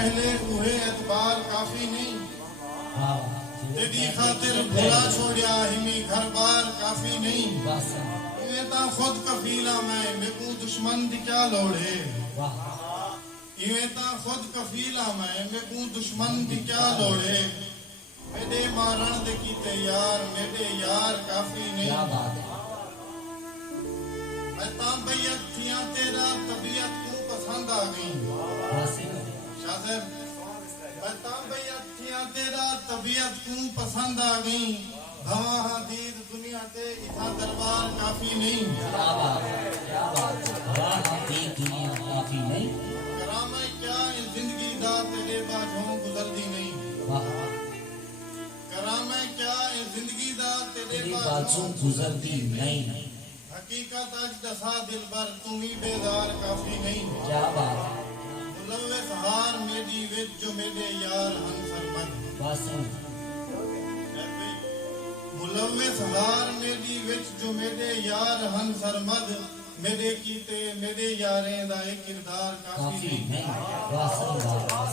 پہلے اوہے اعتبار کافی نہیں تیری خاطر بھلا چھوڑیا ہمی گھر بار کافی نہیں ایویں تا خود کفیلا میں کو دشمن دی کیا لوڑے ایویں تا خود کفیلا میں کو دشمن دی کیا لوڑے میرے مارن دے کیتے یار میرے یار کافی نہیں میں تا بیعت تھیاں تیرا طبیعت کو پسند آ گئی شاہ صاحب میں تا بیعت تھیاں تیرا طبیعت کو پسند آ گئی بھوا حدید دنیا تے اتھا دربار کافی نہیں کرام کیا زندگی دا تیرے باجوں گزردی نہیں کرام کیا زندگی دا تیرے باجوں گزردی نہیں حقیقت اج دسا دل بر تمہیں بیدار کافی نہیں ملوث ہار میری وچ جو میرے یار ہن سرمد ملوث ہار میری وچ جو میرے یار ہن سرمد میرے کیتے میرے یاریں دا ایک کردار کافی نہیں